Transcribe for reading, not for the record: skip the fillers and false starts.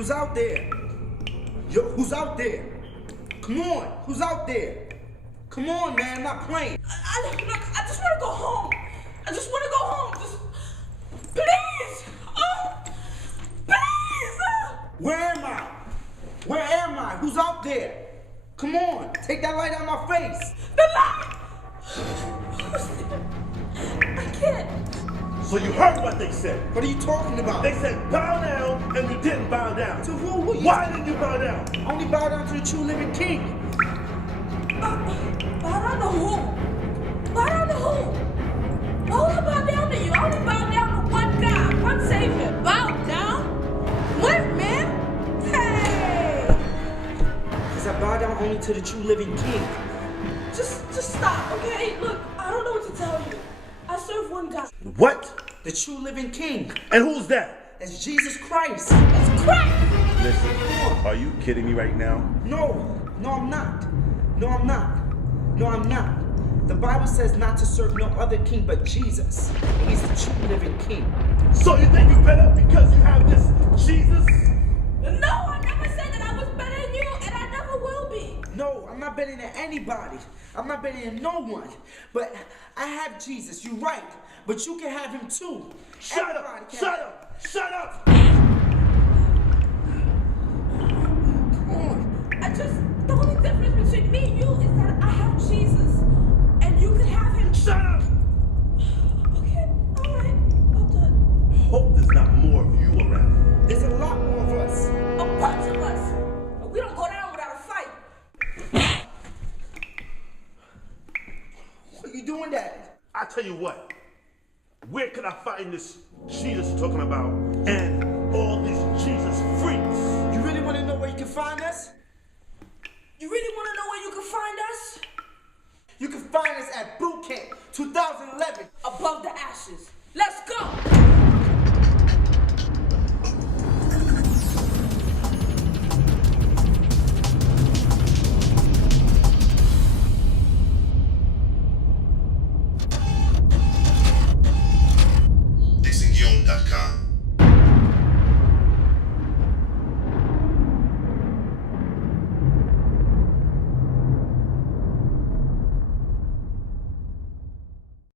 Who's out there? Yo, who's out there? Come on, who's out there? Come on, man, I'm not playing. I just want to go home. I just want to go home. Just, please. Oh, please. Where am I? Where am I? Who's out there? Come on, take that light out of my face. The light. I can't. So you heard what they said. What are you talking about? They said bow down, and you didn't bow down. To who? Why didn't you bow down? I only bow down to the true living king. Bow down to who? Bow down to who? Why would I bow down to you? I only bow down to one God, one Savior. Bow down? What, man? Hey! Because I bow down only to the true living king. Just stop, okay? Look, I don't know what to tell you. I serve one God. What? The true living king. And who's that? That's Jesus Christ. It's Christ! Listen, are you kidding me right now? No, I'm not. No, I'm not. The Bible says not to serve no other king but Jesus. And he's the true living king. So you think you're better because you have this Jesus? No, I never said that I was better than you, and I never will be. No, I'm not better than anybody. I'm not better than no one. But I have Jesus, you're right. But you can have him too. Shut up! Everybody can Shut have up! Shut up! Come on. The only difference between me and you is that I have Jesus, and you can have him. Shut up! Okay, all right, I'm done. Hope there's not more of you around. There's a lot more of us. A bunch of us. But we don't go down without a fight. What are you doing that? I tell you what, where could I find this Jesus you're talking about and all